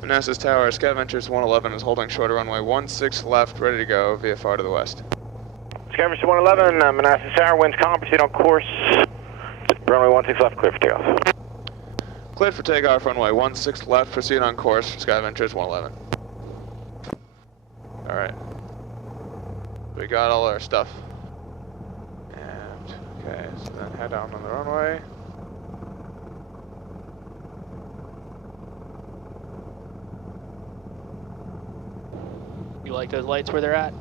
Manassas Tower, Sky Adventures 111 is holding short of runway 16 left, ready to go, VFR to the west. Sky Adventures 111, Manassas Tower, winds calm, proceed on course. Runway 16 left, clear for takeoff. Cleared for takeoff, runway 16 left, proceed on course, Sky Adventures 111. Alright. We got all our stuff. And, okay, so then head down on the runway. You like those lights where they're at?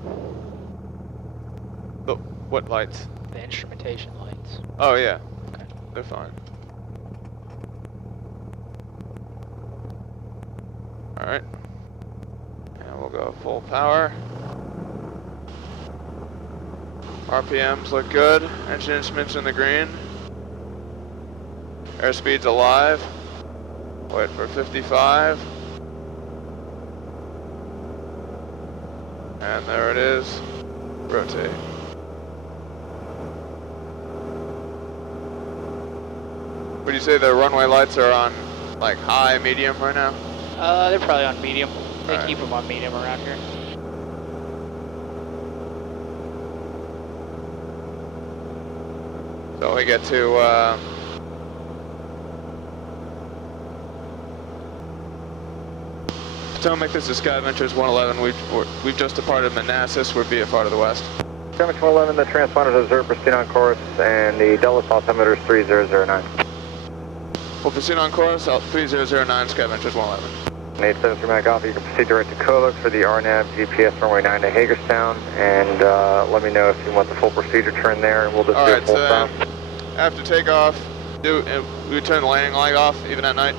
Oh, what lights? The instrumentation lights. Oh, yeah. Okay. They're fine. Alright. And we'll go full power. RPMs look good. Engine instruments in the green. Airspeed's alive. Wait for 55. And there it is. Rotate. Would you say the runway lights are on like high, medium right now? They're probably on medium. They Alright. keep them on medium around here. So we get to Potomac, this is Sky Adventures 111. We've just departed Manassas. We're VFR to the west. Sky Adventures 111, the transponders observed, proceed on course, and the Dulles altimeter is 3009. We'll proceed on course, 3009, Sky Adventures 111. 873 Mac Alpha, you can proceed direct to Colex for the RNAV GPS runway 9 to Hagerstown, and let me know if you want the full procedure turn there, and we'll just do a full stop. After takeoff, we turn the landing light off, even at night?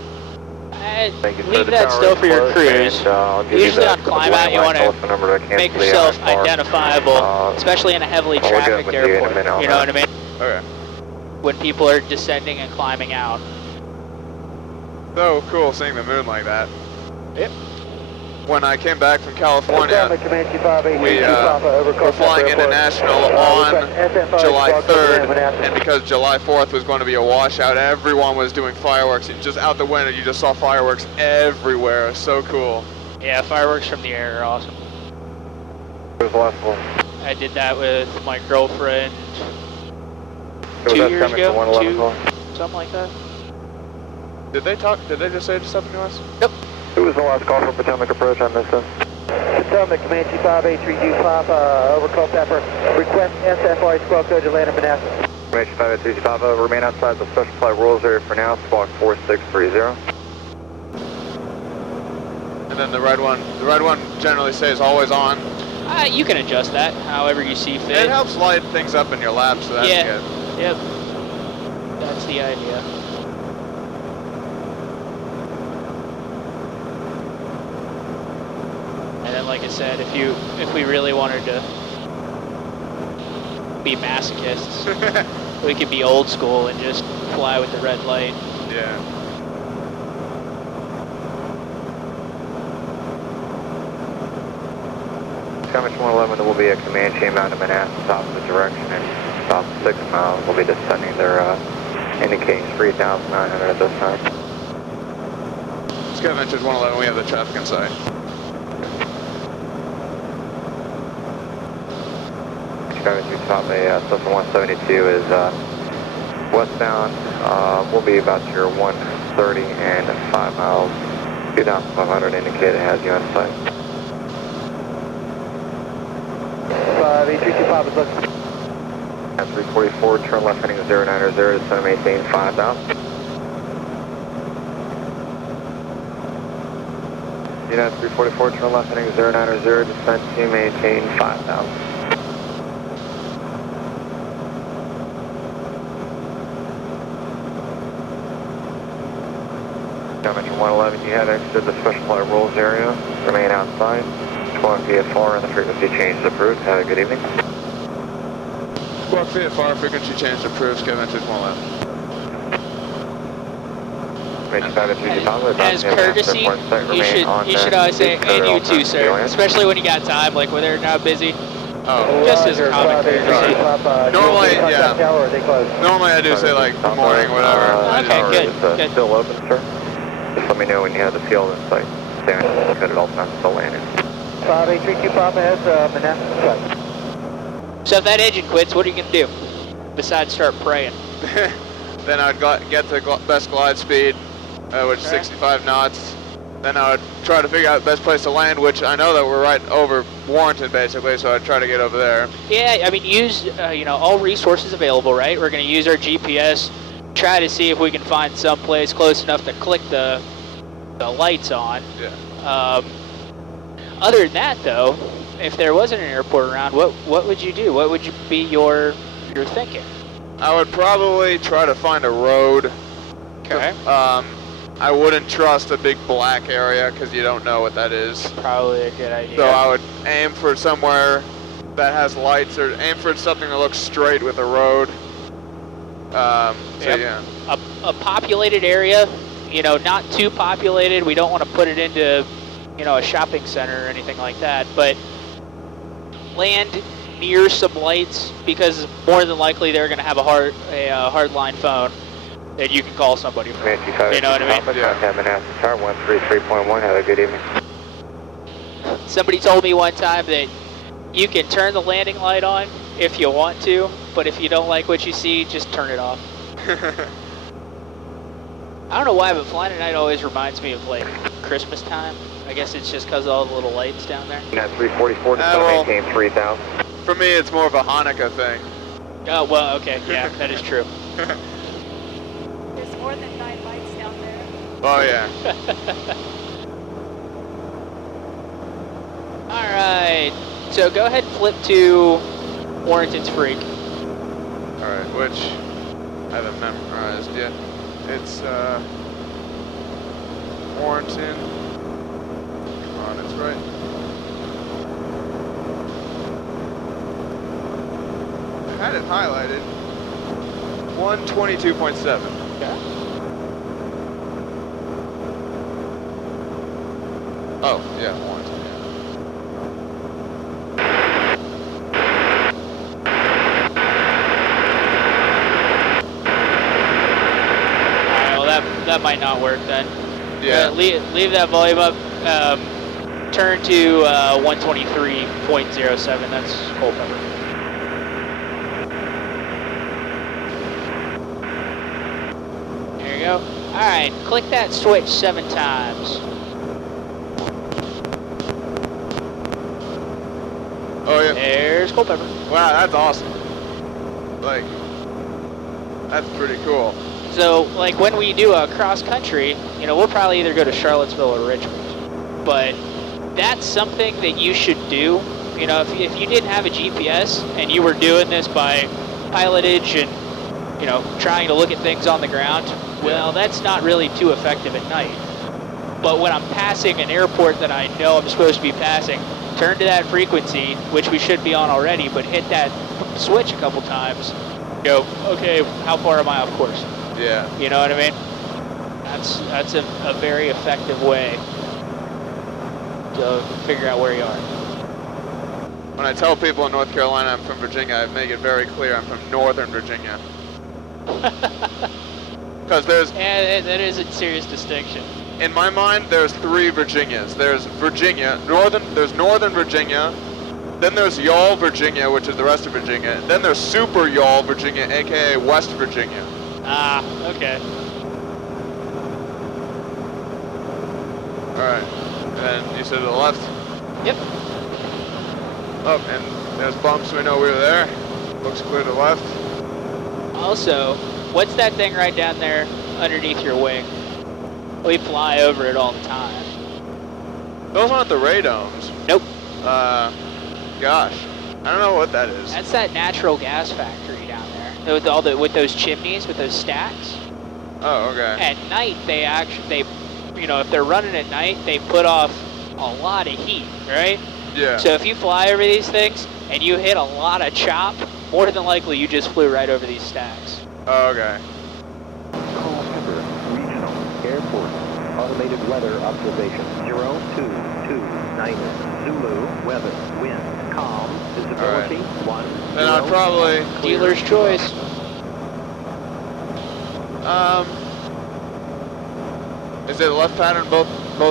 Thank you, sir. Leave The that tower still is for your closed, cruise. and, I'll give you Usually the on climb out, you want telephone number to cancel make the yourself IFR. identifiable, especially in a heavily I'll get trafficked with you in a airport. minute on You know that. what I mean? Okay. When people are descending and climbing out. So cool seeing the moon like that. Yep. When I came back from California, we were were flying international on July 3rd, and because July 4th was going to be a washout, everyone was doing fireworks. Just out the window, you just saw fireworks everywhere. So cool. Yeah, fireworks from the air are awesome. It was the last one. I did that with my girlfriend It was 2 that years Summit to ago, 111 call. something like that. Did they talk? Did they just say something to us? Yep. Who was the last call for Potomac approach? I missed it. Potomac, Comanche 58325, over Culpeper. Request SFR squawk code to land in Manassas. Comanche 58325, remain outside the special flight rules area for now, squawk 4630. And then the red one generally stays always on. You can adjust that however you see fit. It helps light things up in your lap, so that's Yeah. good. Yep. That's the idea. And then, like I said, if we really wanted to be masochists, we could be old school and just fly with the red light. Yeah. Comanche 111, there will be a Comanche amount of Manassas opposite direction, and about 6 miles will be descending. They're indicating 3,900 at this time. Sky Adventures 111, we have the traffic in sight. Sky Adventures top a Cessna 172 is westbound. Will be about your 130 and 5 miles, 2,500 indicated has you on sight. 8325 is looking. At 344, turn left heading 090, descend maintain 5,000. United 344, turn left heading 090, descend to maintain 5,000. Dimension 111, you have exited the special flight rules area. Remain outside. Squawk VFR and the frequency change is approved. Have a good evening. Squawk VFR, frequency change approved, Sky Adventures 111. As courtesy, you should always say, and you too, sir. Especially when you got time, like when they're not busy. Oh. Just as a common courtesy. Normally, yeah. Normally I do say like good morning, whatever. Okay, good. Still open, sir. Just let me know when you have the field in sight. Stand, code at all times until landing. 58325 has Manassas flight. So if that engine quits, what are you going to do besides start praying? Then I'd get the best glide speed, which is 65 knots. Then I would try to figure out the best place to land, which I know that we're right over Warrenton, basically, so I'd try to get over there. Yeah, I mean, use, all resources available, right? We're going to use our GPS, try to see if we can find some place close enough to click the lights on. Yeah. Other than that, though, if there wasn't an airport around, what would you do? What would be your thinking? I would probably try to find a road. Okay. I wouldn't trust a big black area because you don't know what that is. Probably a good idea. So I would aim for somewhere that has lights, or aim for something that looks straight with a road. Yeah. A populated area, not too populated. We don't want to put it into, a shopping center or anything like that. But land near some lights, because more than likely they're going to have a hardline phone that you can call somebody from. You know what I mean? Yeah. Manassas Tower 133.1. Have a good evening. Somebody told me one time that you can turn the landing light on if you want to, but if you don't like what you see, just turn it off. I don't know why, but flying at night always reminds me of like Christmas time. I guess it's just because of all the little lights down there. At 344 to still maintain 3,000. For me, it's more of a Hanukkah thing. Oh, well, okay, yeah, that is true. There's more than 9 lights down there. Oh, yeah. Alright, so go ahead and flip to Warrenton's Freak. Alright, which I haven't memorized yet. It's, Warrenton. Come on, it's right. I had it highlighted. 122.7. Okay. Oh, yeah, Warrenton, yeah. Alright, well that might not work then. Yeah. Leave that volume up. Turn to 123.07. That's Culpeper. There you go. Alright, click that switch 7 times. Oh, yeah. There's Culpeper. Wow, that's awesome. Like, that's pretty cool. So, like, when we do a cross-country, we'll probably either go to Charlottesville or Richmond. But that's something that you should do. If you didn't have a GPS and you were doing this by pilotage and, trying to look at things on the ground, well, that's not really too effective at night. But when I'm passing an airport that I know I'm supposed to be passing, turn to that frequency, which we should be on already, but hit that switch a couple times, go, okay, how far am I off course? Yeah. You know what I mean? That's a very effective way to figure out where you are. When I tell people in North Carolina I'm from Virginia, I make it very clear I'm from Northern Virginia. Because there's... Yeah, that is a serious distinction. In my mind, there's 3 Virginias. There's Virginia, there's Northern Virginia, then there's Y'all, Virginia, which is the rest of Virginia, then there's Super Y'all, Virginia, aka West Virginia. Ah, okay. Alright, and then you said to the left? Yep. Oh, and there's bumps, we know we were there. Looks clear to the left. Also, what's that thing right down there underneath your wing? We fly over it all the time. Those aren't the radomes. Nope. Gosh, I don't know what that is. That's that natural gas factory down there with those chimneys, with those stacks. Oh, okay. At night, they if they're running at night, they put off a lot of heat, right? Yeah. So if you fly over these things and you hit a lot of chop, more than likely you just flew right over these stacks. Oh, okay. Culpeper Regional Airport. Automated weather observation. 0229 Zulu. Weather. Wind. Calm. Visibility. Right. 10. Then I'd probably... Dealer's choice. Is it left pattern both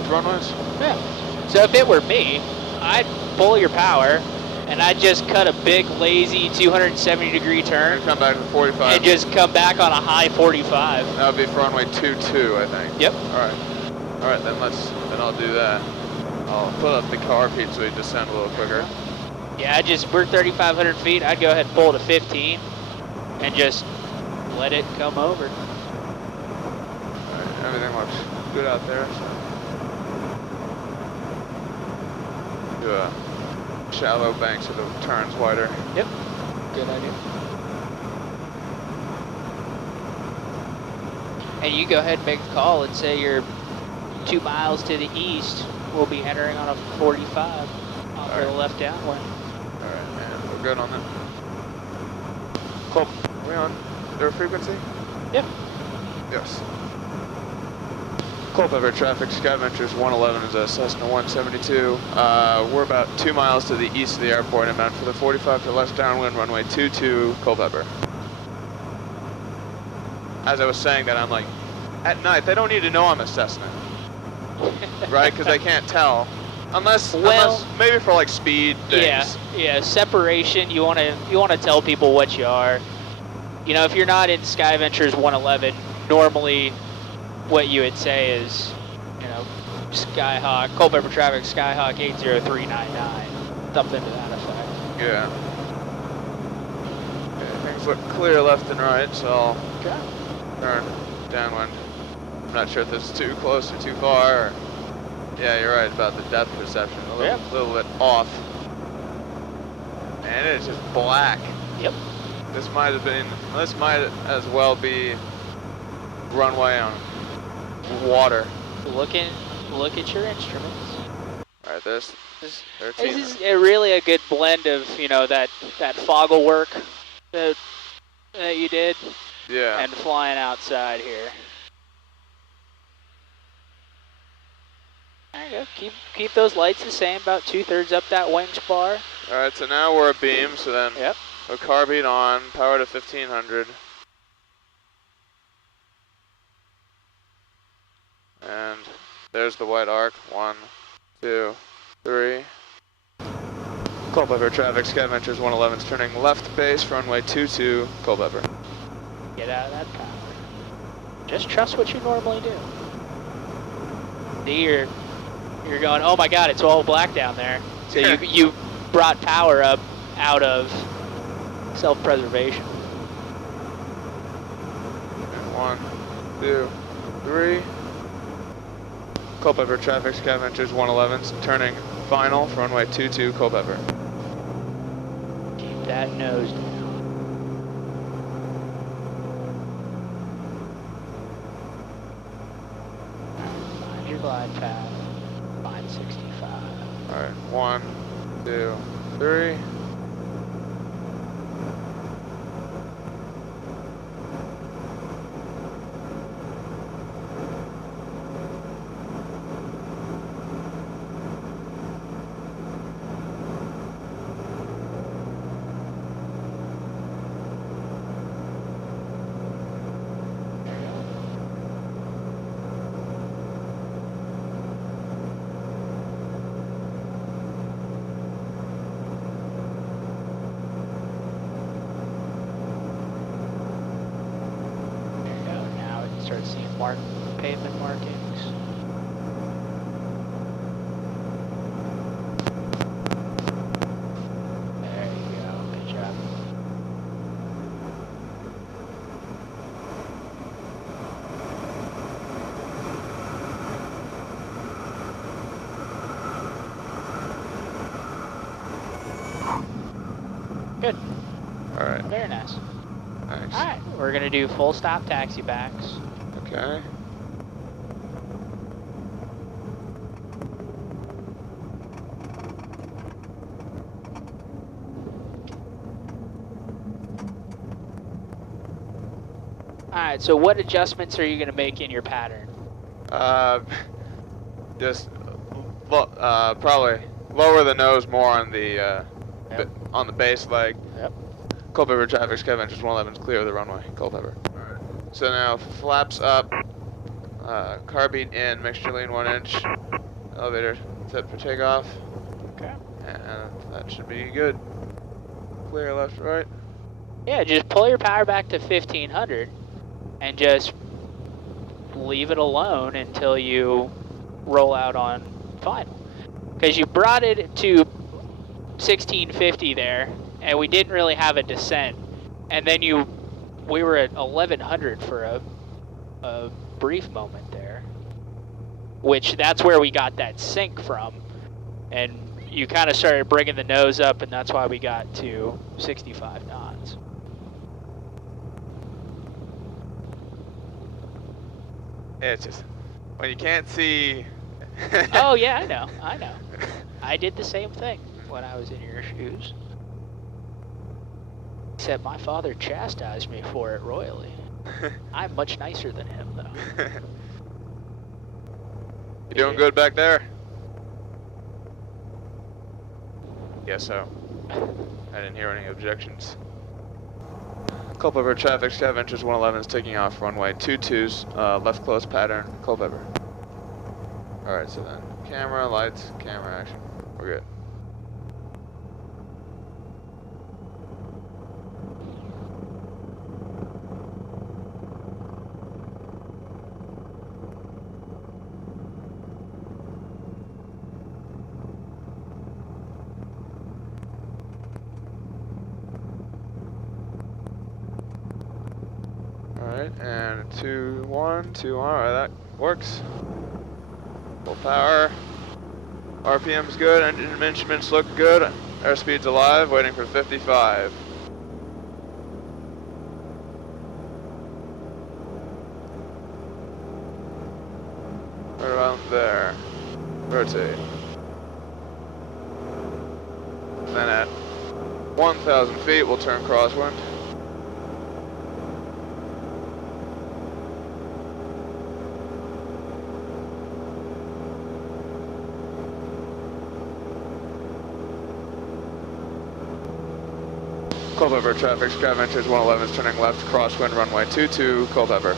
runways? Yeah. So if it were me, I'd pull your power, and I'd just cut a big, lazy 270-degree turn. And come back to 45. And just come back on a high 45. That would be for runway 22, I think. Yep. All right, then I'll do that. I'll put up the car feet so we descend a little quicker. Yeah, we're 3,500 feet. I'd go ahead and pull to 15 and just let it come over. All right, everything looks good out there. So. Do a shallow bank so the turn's wider. Yep. Good idea. And you go ahead and make a call and say you're 2 miles to the east. We'll be entering on a 45 off the left downwind. All right, man, we're good on that. Cool. Are we on their frequency? Yep. Yes. Culpeper traffic, Sky Adventures 111 is a Cessna 172. We're about 2 miles to the east of the airport and bound for the 45 to left downwind runway 22 Culpeper. As I was saying that, I'm like, at night, they don't need to know I'm a Cessna. Right? Because they can't tell. Unless maybe for like speed things. Yeah, separation, you want to tell people what you are. You know, if you're not in Sky Adventures 111, normally what you would say is, you know, Skyhawk, Culpeper traffic, Skyhawk 80399, something to that effect. Yeah. Okay, things look clear left and right, so I'll turn downwind. I'm not sure if this is too close or too far. Or, yeah, you're right about the depth perception. A little bit off. And it's just black. Yep. This might as well be runway on water. Look at your instruments. All right, this is really a good blend of, you know, that foggle work that you did. Yeah. And flying outside here. There you go. Keep those lights the same, about 2/3 up that wing spar. All right, so now we're a beam, so then a car beat on, power to 1500. And there's the white arc. 1, 2, 3. Culpeper traffic, Sky Adventures 111 is turning left base, runway 22, Culpeper. Get out of that power. Just trust what you normally do. See, you're going, oh my God, it's all black down there. So you brought power up out of self-preservation. 1, 2, 3. Culpeper traffic, Sky Adventures 111's turning final, runway 22, Culpeper. Keep that nose down. Find your glide path. Find 65. All right, 1, 2, 3. Start seeing pavement markings. There you go. Good job. Good. All right. Very nice. Thanks. All right. We're gonna do full stop taxi backs. Okay. Alright, so what adjustments are you going to make in your pattern? Just probably lower the nose more on the base leg. Yep. Culpeper traffic, Sky Adventures 111 is clear of the runway. Culpeper. Alright. So now flaps up, car beat in, mixture lean 1 inch, Elevator set for takeoff. Okay. And that should be good. Clear left, right. Yeah, just pull your power back to 1500 and just leave it alone until you roll out on final. Because you brought it to 1650 there, and we didn't really have a descent. And then we were at 1100 for a brief moment there, which that's where we got that sink from. And you kind of started bringing the nose up, and that's why we got to 65 knots. Yeah, it's just when you can't see. Oh yeah, I know. I did the same thing when I was in your shoes. Except my father chastised me for it royally. I'm much nicer than him, though. You doing good back there? Yes, so. I didn't hear any objections. Culpeper traffic, Scavengers 111 is taking off runway 22's left close pattern, Culpeper. Alright, so then camera, lights, camera, action. We're good. Alright, and 2, 1, 2, 1. Alright, that works. Full power. RPM's good, engine instruments look good. Airspeed's alive, waiting for 55. Right around there. Rotate. Then at 1,000 feet, we'll turn crosswind. Culpeper traffic, Scavengers 111 is turning left, crosswind runway 22, Culpeper.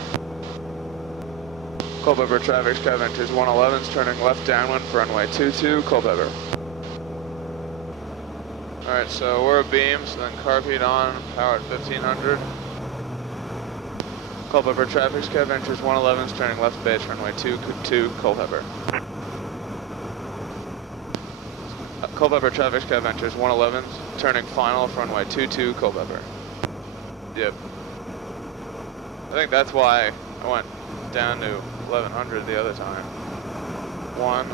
Culpeper traffic, Scavengers 111 is turning left downwind for runway 22, Culpeper. Alright, so we're abeam, so then carb heat on, power at 1500. Culpeper traffic, Scavengers 111 is turning left base, runway 22, Culpeper. Culpeper traffic, Scavengers 111 turning final for runway 22, Culpeper. Yep. I think that's why I went down to 1100 the other time. 1,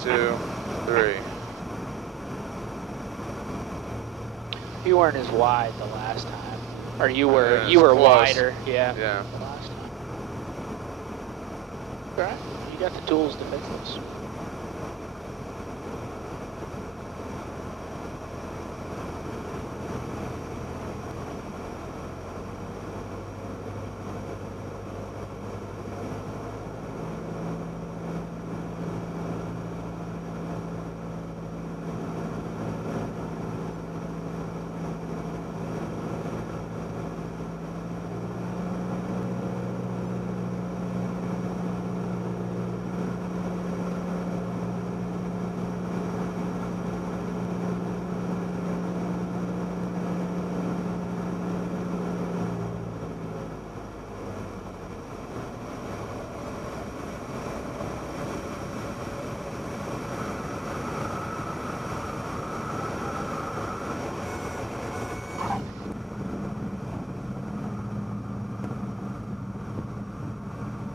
2, 3. You weren't as wide the last time, or you were Yeah, you were close. wider, yeah. Yeah. The last time. All right, you got the tools to fix this.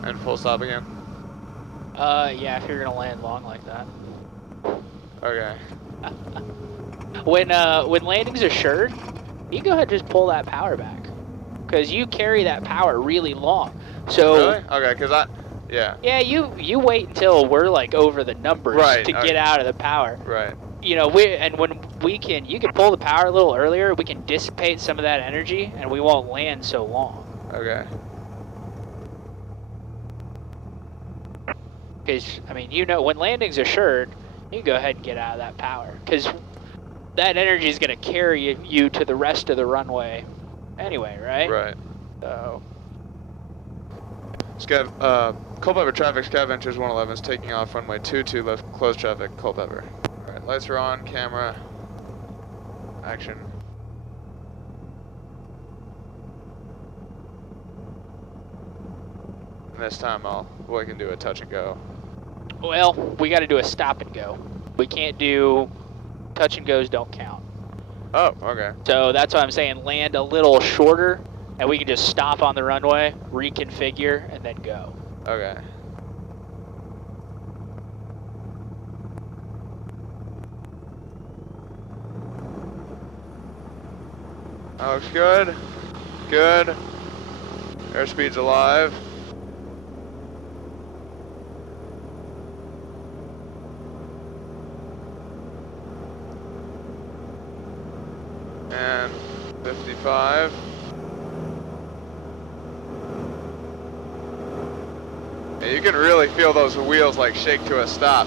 And full stop again. Yeah, if you're gonna land long like that. Okay. When landing's assured, you go ahead and just pull that power back, because you carry that power really long. So Really? Okay, because yeah. yeah, you wait until we're like over the numbers Right, to okay. get out of the power. Right. You know, when you can pull the power a little earlier, we can dissipate some of that energy, and we won't land so long. Okay. Because, I mean, you know, when landing's assured, you can go ahead and get out of that power. Because that energy is going to carry you to the rest of the runway anyway, right? Right. So, Culpeper traffic, Scav Ventures 111 is taking off runway 22 left, closed traffic, Culpeper. Alright, lights are on, camera, action. And this time we can do a touch and go. Well, we got to do a stop and go. We can't do touch and goes, don't count. Oh, okay. So that's why I'm saying land a little shorter, and we can just stop on the runway, reconfigure, and then go. Okay. That looks good. Good. Airspeed's alive. And 55. Yeah, you can really feel those wheels like shake to a stop.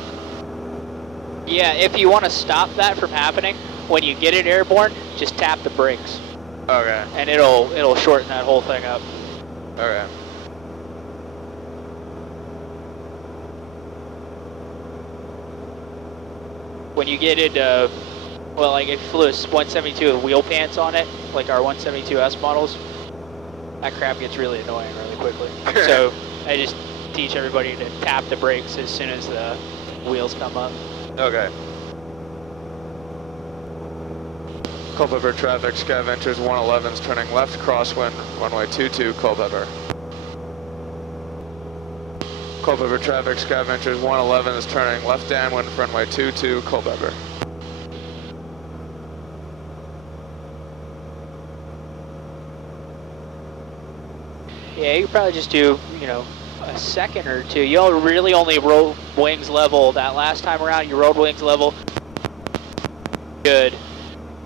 Yeah, if you want to stop that from happening, when you get it airborne, just tap the brakes. Okay. And it'll shorten that whole thing up. Okay. When you get it, well, like if you flew a 172 with wheel pants on it, like our 172S models, that crap gets really annoying really quickly. So I just teach everybody to tap the brakes as soon as the wheels come up. Okay. Culpeper traffic, Scav Ventures 111's turning left crosswind, runway 22, Culpeper. Culpeper traffic, Scav Ventures 111 is turning left downwind, runway 22, Culpeper. Yeah, you could probably just do, you know, a second or two. You'll really only roll wings level that last time around. You rolled wings level, good,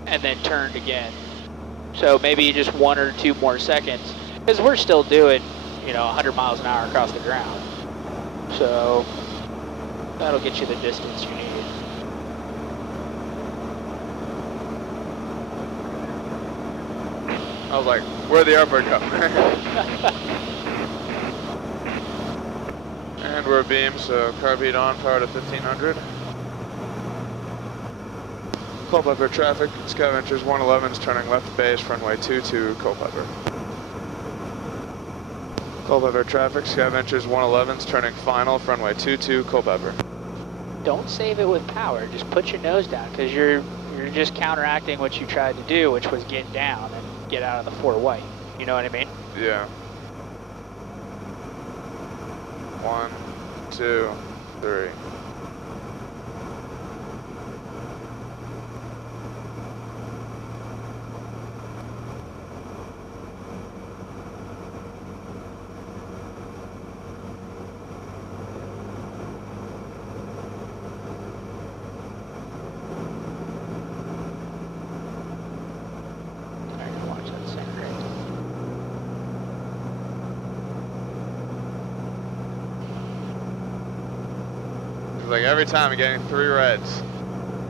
and then turned again. So maybe just 1 or 2 more seconds, because we're still doing, you know, 100 miles an hour across the ground. So that'll get you the distance you need. I was like, where'd the airport go? And we're abeam, so carb on, power to 1500. Culpeper traffic, Scav Ventures 111 is turning left base, runway 22, Culpeper. Culpeper traffic, Scav Ventures 111 is turning final, runway 22, Culpeper. Don't save it with power. Just put your nose down, because you're just counteracting what you tried to do, which was get down and get out of the 4 white. You know what I mean? Yeah. 1, 2, 3. Like every time I'm getting 3 reds.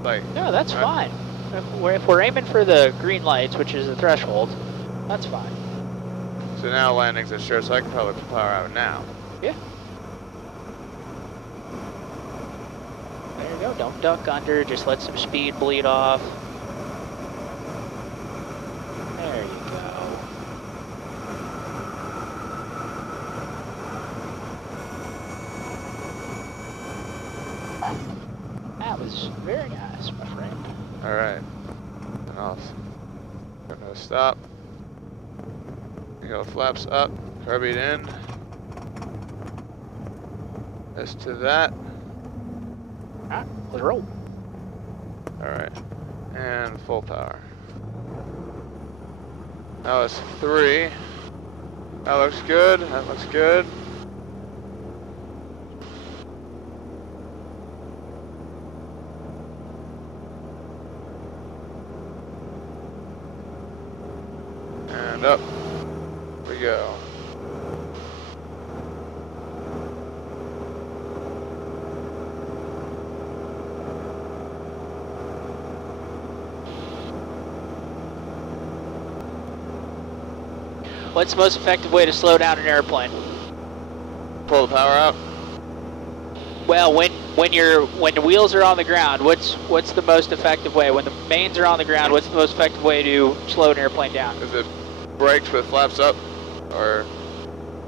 Like no, that's fine. If we're aiming for the green lights, which is the threshold, that's fine. So now landing's assured, so I can probably put power out now. Yeah. There you go. Don't duck under. Just let some speed bleed off. There you go. That was very nice, my friend. Alright. And off. No stop. You go flaps up, carb in. This to that. Alright, let's roll. Alright. And full power. That was 3. That looks good. That looks good. And up we go. What's the most effective way to slow down an airplane? pull the power out? Well, when the wheels are on the ground, what's the most effective way? When the mains are on the ground, what's the most effective way to slow an airplane down? Is it brakes with flaps up, or?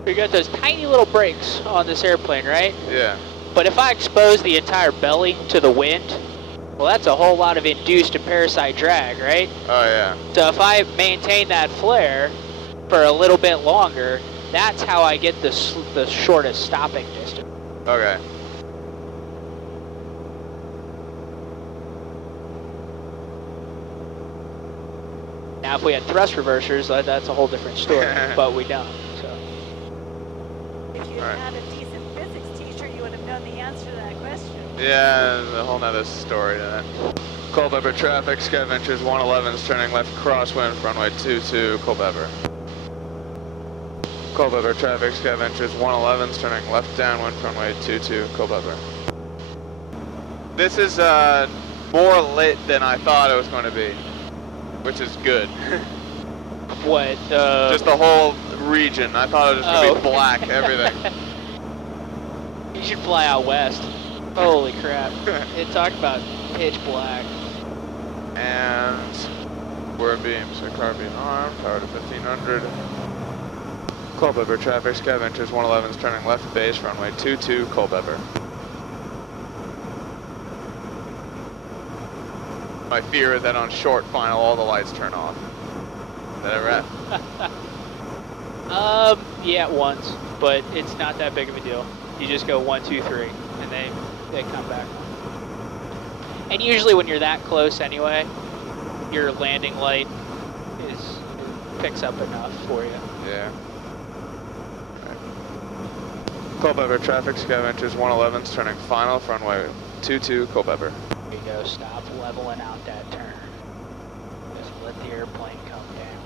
You got those tiny little brakes on this airplane, right? Yeah. But if I expose the entire belly to the wind, well, that's a whole lot of induced and parasite drag, right? Oh yeah. So if I maintain that flare for a little bit longer, that's how I get the shortest stopping distance. Okay. Now, if we had thrust reversers, that's a whole different story, but we don't. So. If you had had a decent physics teacher, you would have known the answer to that question. Yeah, there's a whole nother story to that. Culpeper traffic, Sky Ventures 111's turning left crosswind, runway 22, Culpeper. Culpeper traffic, Sky Ventures 111's turning left downwind, runway 22, Culpeper. This is more lit than I thought it was going to be, which is good. What? Just the whole region. I thought it was going to be black, everything. You should fly out west. Holy crap. It talked about pitch black. And we're in beam, so car beam arm, power to 1500. Culpeper traffic, Sky Ventures 111's turning left base, runway 22, Culpeper. My fear is that on short final all the lights turn off. Is that ever happen? Yeah, once, but it's not that big of a deal. You just go 1, 2, 3, and they come back. And usually when you're that close anyway, your landing light picks up enough for you. Yeah. Culpeper traffic, Sky Ventures 111's turning final, runway 22, Culpeper. There you go, stop leveling out that turn. Just let the airplane come down.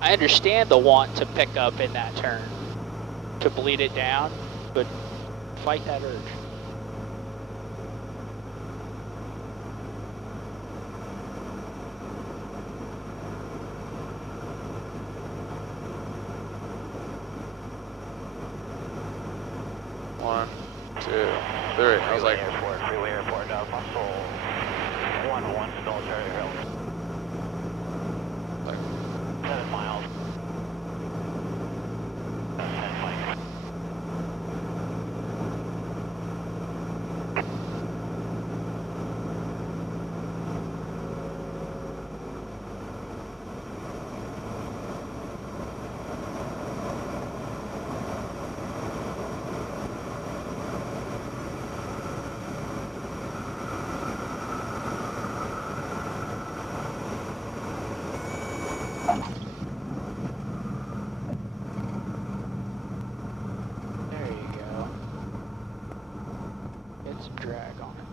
I understand the want to pick up in that turn, to bleed it down, but fight that urge. One, two, three. I was like, Freeway airport, muscle 1-1, still Charlie Hill. like 7 miles. 10 miles. There you go. Get some drag on it.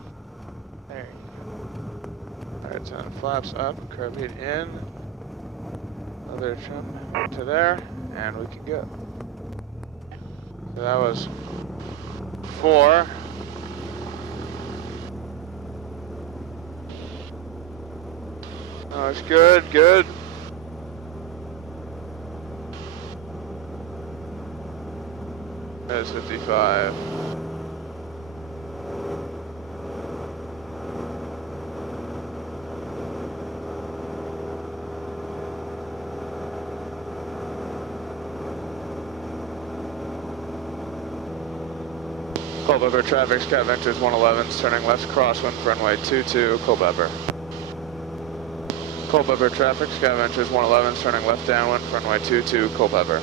There you alright, turn flaps up, curb heat in. Another trim to there, and we can go. So that was 4. Oh, it's good, good. That's 55. Culpeper traffic, Sky Ventures 111's turning left crosswind, runway 22, Culpeper. Culpeper traffic, Sky Ventures 111's turning left downwind, runway 22, Culpeper.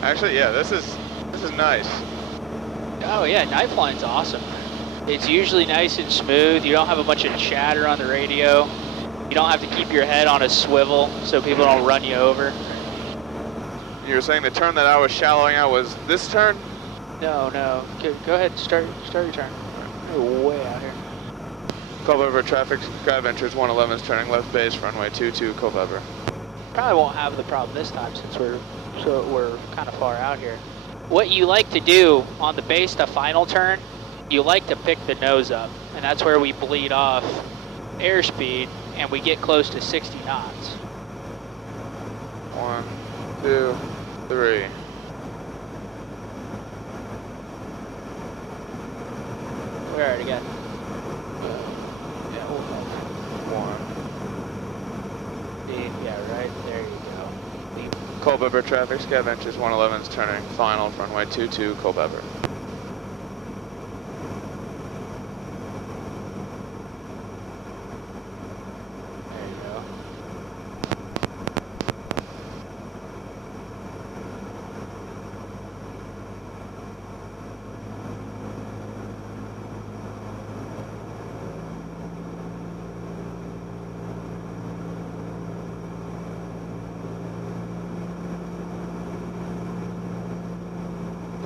Actually, yeah, this is nice. Oh yeah, night flying's awesome. It's usually nice and smooth. You don't have a bunch of chatter on the radio. You don't have to keep your head on a swivel so people don't run you over. You were saying the turn that I was shallowing out was this turn? No. Go ahead, start your turn. You're way out here. Culpeper traffic, Sky Ventures 111's turning left base, runway 22, Culpeper. Probably won't have the problem this time since we're kind of far out here. What you like to do on the base to final turn you like to pick the nose up, and that's where we bleed off airspeed, and we get close to 60 knots. 1, 2, 3. We already got. Yeah, 1. Yeah, right there you go. Culpeper traffic, Sky Adventures 111 is turning final, runway 22, Culpeper. There you go.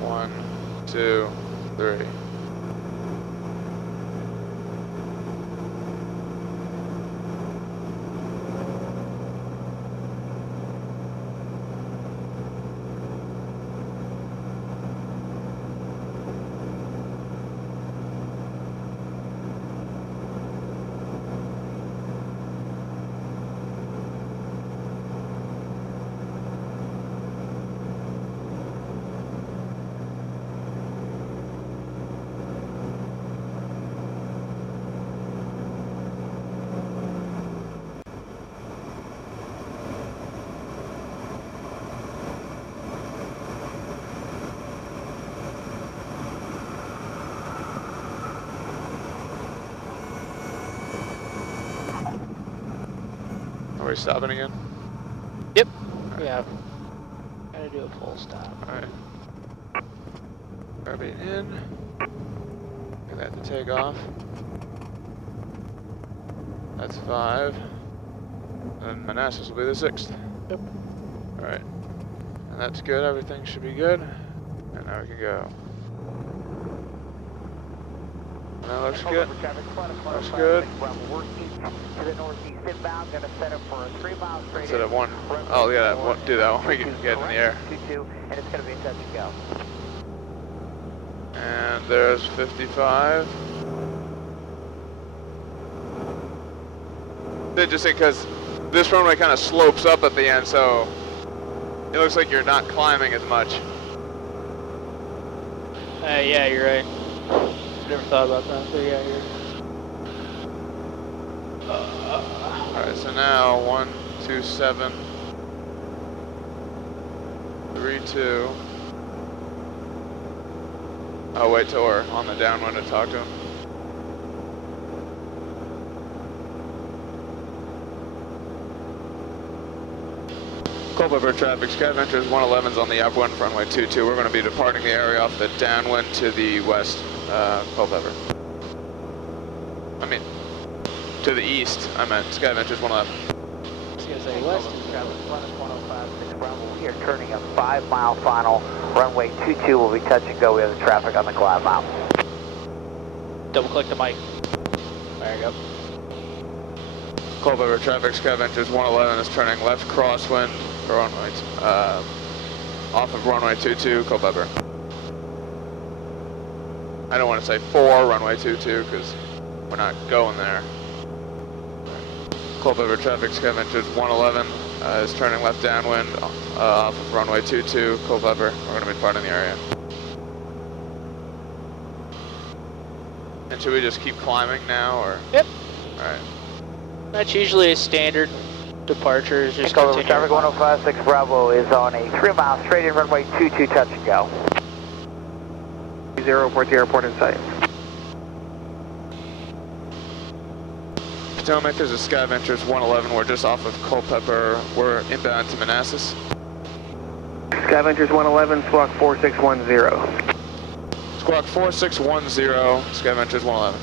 One, 2, 3. Are we stopping again? Yep. Yeah. Gotta do a full stop. Alright. Carbine in. Get that to take off. That's 5. And Manassas will be the 6th. Yep. Alright. And that's good. Everything should be good. And now we can go. That looks good. Looks good. To the northeast inbound, going to set up for a 3 mile straight. Set up 1. Oh, yeah, that one, do that one. We can get in the air. 22, and it's going to be a touch and go. And there's 55. It's interesting because this runway kind of slopes up at the end, so it looks like you're not climbing as much. Yeah, you're right. Never thought about that, but yeah, you're. Alright, so now 1, 2, 7, 3, 2. Oh, wait till we're on the downwind to talk to him. Culpeper traffic, Sky Adventures 111's on the upwind for runway 22. We're going to be departing the area off the downwind to the west, Culpeper. I mean, to the east, I meant Sky Adventures 111. I was gonna say west. We are turning a 5 mile final. Runway 22 will be touch and go. We have the traffic on the glide mount. Double click the mic. There you go. Culpeper traffic, Sky Adventures 111 is turning left crosswind for runway, off of runway 22, Culpeper. I don't want to say for runway 22 because we're not going there. Culpeper traffic, Sky Adventures 111 is turning left downwind off of runway 22, Culpeper. We're going to be departing the area. And should we just keep climbing now, or? Yep. Alright. That's usually a standard departure. Is just Culpeper continue. traffic 1056 Bravo is on a 3 mile straight in runway 22 touch and go. 0 report the airport in sight. Potomac, there's a Sky Adventures 111. We're just off of Culpeper. We're inbound to Manassas. Sky Adventures 111, squawk 4610. Squawk 4610, Sky Adventures 111.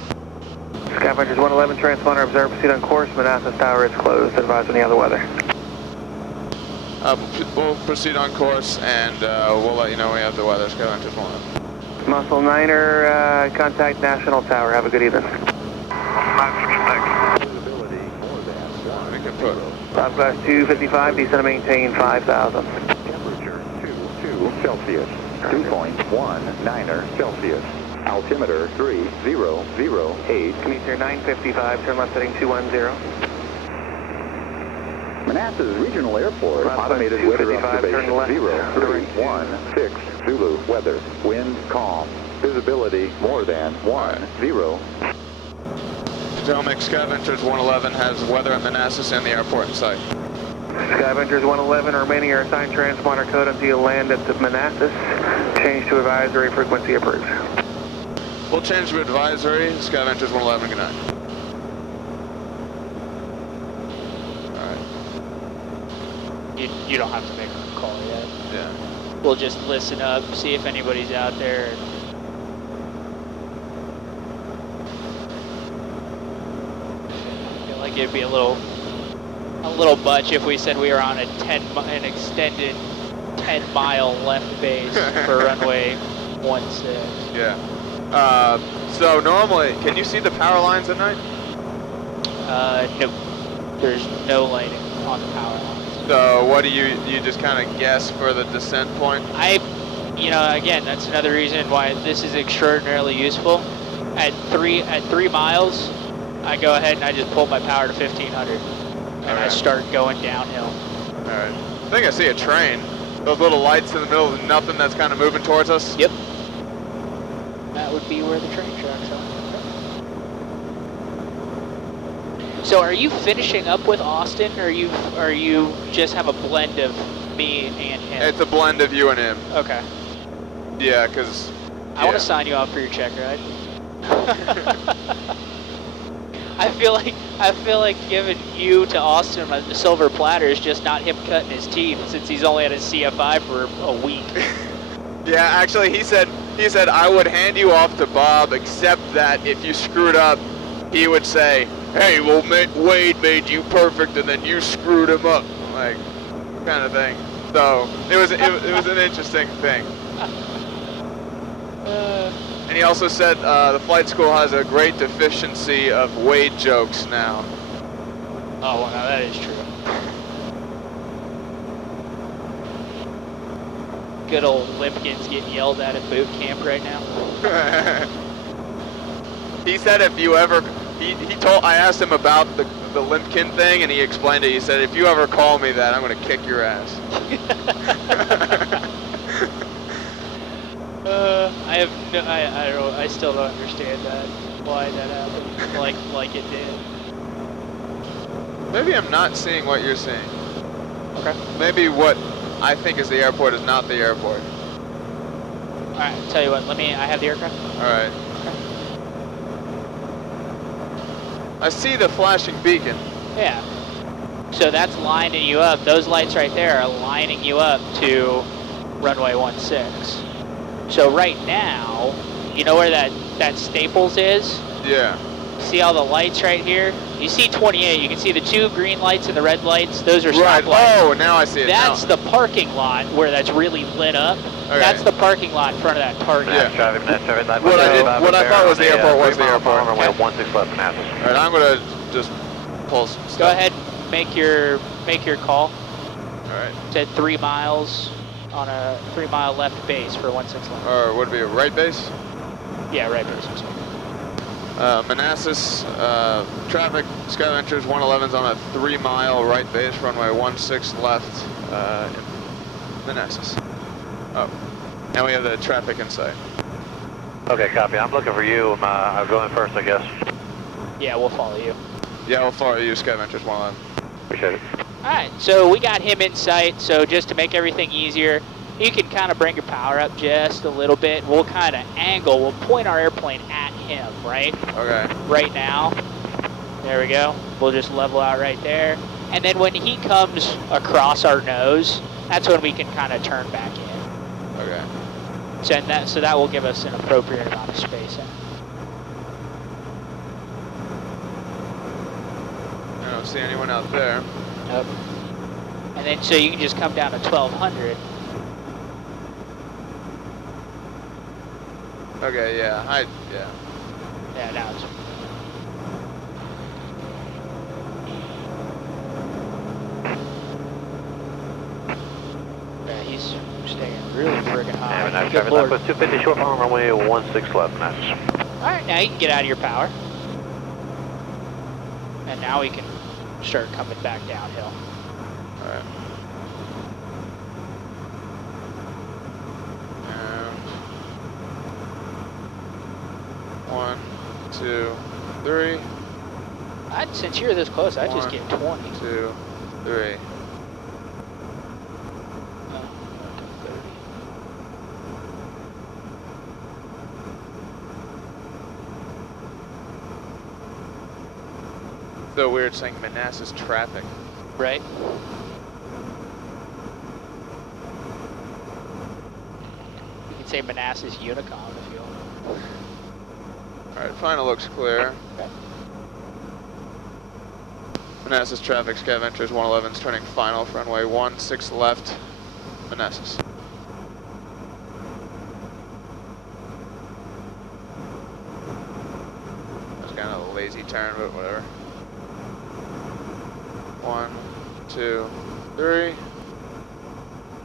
Sky Adventures 111, transponder observed, proceed on course. Manassas Tower is closed. Advise any other weather. We'll proceed on course, and we'll let you know when we have the weather. Sky Adventures 111. Muscle Niner, contact National Tower. Have a good evening. We can put 5 class 255, descend and maintain 5,000. Temperature 22 Celsius, 2.19 Celsius. Altimeter 3008. Commuter 955, turn left heading 210. Manassas Regional Airport, Route automated weather 255, turn observation left, 0316 Zulu weather, wind calm, visibility more than 10. Potomac Scavengers 111 has weather at Manassas and the airport in sight. Scavengers 111, remaining your assigned transponder code until you land at the Manassas. Change to advisory, frequency approved. We'll change to advisory. Scavengers 111, good night. You don't have to make a call yet. Yeah. We'll just listen up, see if anybody's out there. I feel like it'd be a little much if we said we were on an extended 10-mile left base for runway 16. Yeah. So normally, can you see the power lines at night? No. There's no lighting on the power lines. So what do you just kind of guess for the descent point? Again, that's another reason why this is extraordinarily useful. At 3 miles, I go ahead and I just pull my power to 1500, and I start going downhill. All right. I think I see a train. Those little lights in the middle of nothing that's kind of moving towards us. Yep. That would be where the train tracks are. So are you finishing up with Austin, or are you just have a blend of me and him? It's a blend of you and him. Okay. Yeah, because... I want to sign you off for your check ride. I feel like giving you to Austin on the silver platter is just not him cutting his teeth, since he's only at his CFI for a week. Yeah, actually, he said I would hand you off to Bob, except that if you screwed up, he would say, "Hey, well, Wade made you perfect, and then you screwed him up," like kind of thing. So it was an interesting thing. And he also said the flight school has a great deficiency of Wade jokes now. Oh, well, now that is true. Good old Limpkins getting yelled at boot camp right now. He said if you ever, I asked him about the Limpkin thing, and he explained it. He said, if you ever call me that, I'm going to kick your ass. I still don't understand that, why that happened, like it did. Maybe I'm not seeing what you're seeing. Okay. Maybe what I think is the airport is not the airport. All right, tell you what, I have the aircraft. All right. Okay. I see the flashing beacon. Yeah. So that's lining you up. Those lights right there are lining you up to runway 16. So right now, you know where that Staples is? Yeah. See all the lights right here? You see 28, you can see the two green lights and the red lights. Those are right. stop lights. Oh, now I see it. That's the parking lot where that's really lit up. Okay. That's the parking lot in front of that Target. Yeah. What I thought was the airport was the airport. Runway 16 left Manassas. All right, I'm going to just pull some stuff. Go ahead, make your call. All right. Said 3 miles on a 3-mile left base for 16 left. Or would it be a right base? Yeah, right base. Manassas, traffic, Scavengers 111's on a 3-mile right base, runway 16 left in Manassas. Oh, now we have the traffic in sight. Okay, copy. I'm looking for you. I'll go in first, I guess. Yeah, we'll follow you. Yeah, we'll follow you, Scavengers 111. Appreciate it. Alright, so we got him in sight, so just to make everything easier, you can kind of bring your power up just a little bit. We'll kind of we'll point our airplane at him, right? Okay. Right now. There we go. We'll just level out right there. And then when he comes across our nose, that's when we can kind of turn back in. Okay. So that will give us an appropriate amount of space. I don't see anyone out there. Nope. And then so you can just come down to 1200. Okay, yeah. Yeah, now it's... Yeah, he's staying really friggin' high. And now Good traffic Lord. left with 250 short on runway 16 left, Manassas. Alright, now you can get out of your power. And now we can start coming back downhill. Alright. And 1, 2, 3. Since you're this close, I'd just 1, get 20. 2, 3. Oh, 30. So weird saying Manassas traffic. Right. You can say Manassas Unicom if you want. Alright, final looks clear. Okay. Manassas traffic, Sky Adventures 111's turning final for runway 16 left, Manassas. That's kind of a lazy turn, but whatever. 1, 2, 3.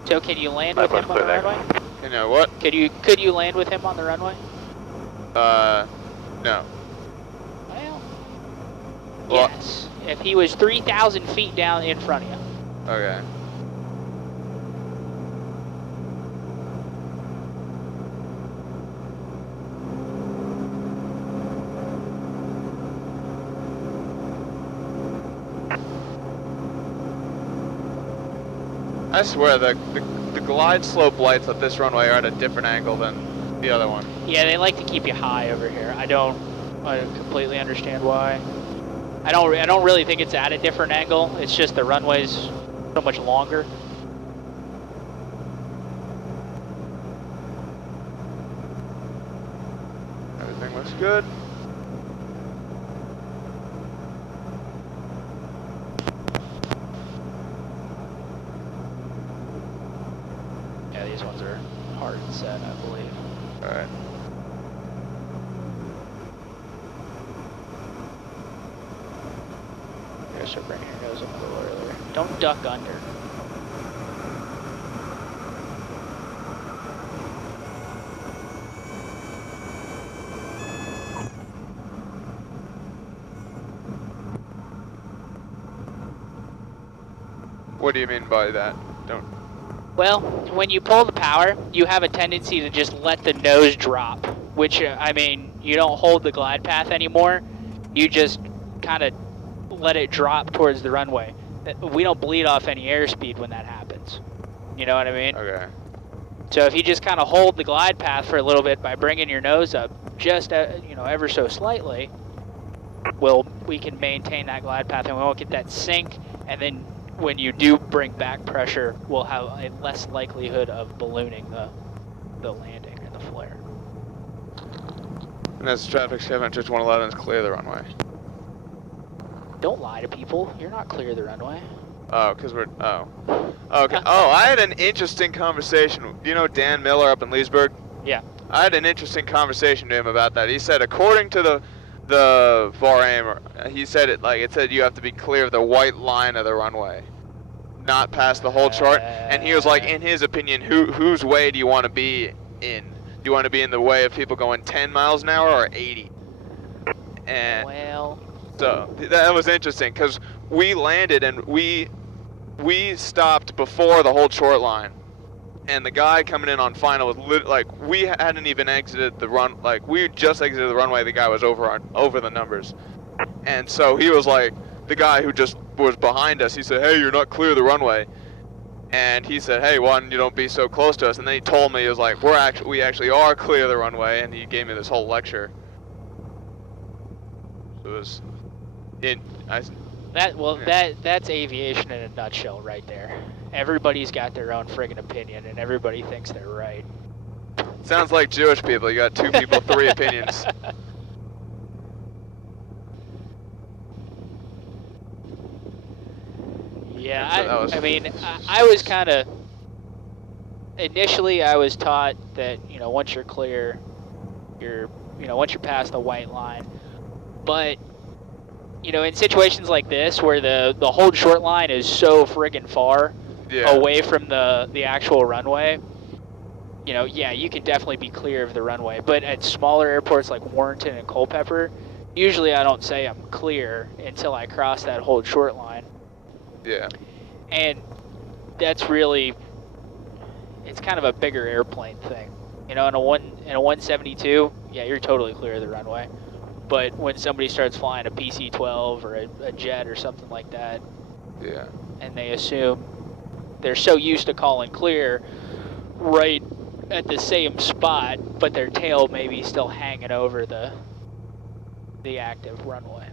So can you land with him on the runway? You know what? Could you land with him on the runway? No. Well, Well- yes. If he was 3,000 feet down in front of you. Okay. I swear the glide slope lights at this runway are at a different angle than the other one. Yeah, they like to keep you high over here. I don't completely understand why. I don't really think it's at a different angle. It's just the runway's so much longer. Everything looks good. Yeah, these ones are hard set, I believe. Alright. You gotta start bringing your nose up a little earlier. Don't duck under. What do you mean by that? Don't. Well, when you pull the power, you have a tendency to just let the nose drop, which, I mean, you don't hold the glide path anymore. You just kind of let it drop towards the runway. We don't bleed off any airspeed when that happens. You know what I mean? Okay. So if you just kind of hold the glide path for a little bit by bringing your nose up just, you know, ever so slightly, we can maintain that glide path and we won't get that sink, and then when you do bring back pressure, we'll have a less likelihood of ballooning the landing and the flare. And that's traffic, Sky Adventures 111 is clear the runway. Don't lie to people. You're not clear of the runway. Oh, because we're, oh. Okay. Oh, I had an interesting conversation. You know Dan Miller up in Leesburg? Yeah. I had an interesting conversation to him about that. He said, according to the VAR-AIM, he said it said you have to be clear of the white line of the runway, not past the whole chart. And he was like, in his opinion, whose way do you want to be in? Do you want to be in the way of people going 10 miles an hour or 80? And Well, so that was interesting because we landed and we stopped before the whole short line, and the guy coming in on final was we hadn't even exited the run, we just exited the runway. The guy was over the numbers, and so he was like, the guy who just was behind us, he said, "Hey, you're not clear of the runway," and he said, "Hey, one, you don't be so close to us." And then he told me, he was like, we actually are clear of the runway," and he gave me this whole lecture. It was that's aviation in a nutshell right there. Everybody's got their own friggin' opinion, and everybody thinks they're right. Sounds like Jewish people. You got two people, three opinions. Yeah, I mean, I was kind of, initially I was taught that, once you're clear, once you're past the white line. But, in situations like this where the hold short line is so friggin' far away from the actual runway, you know, yeah, you can definitely be clear of the runway. But at smaller airports like Warrenton and Culpeper, usually I don't say I'm clear until I cross that hold short line. Yeah. And that's really, it's kind of a bigger airplane thing. You know, in a 172, yeah, you're totally clear of the runway. But when somebody starts flying a PC-12 or a jet or something like that, Yeah. and they assume they're so used to calling clear right at the same spot, but their tail may be still hanging over the active runway.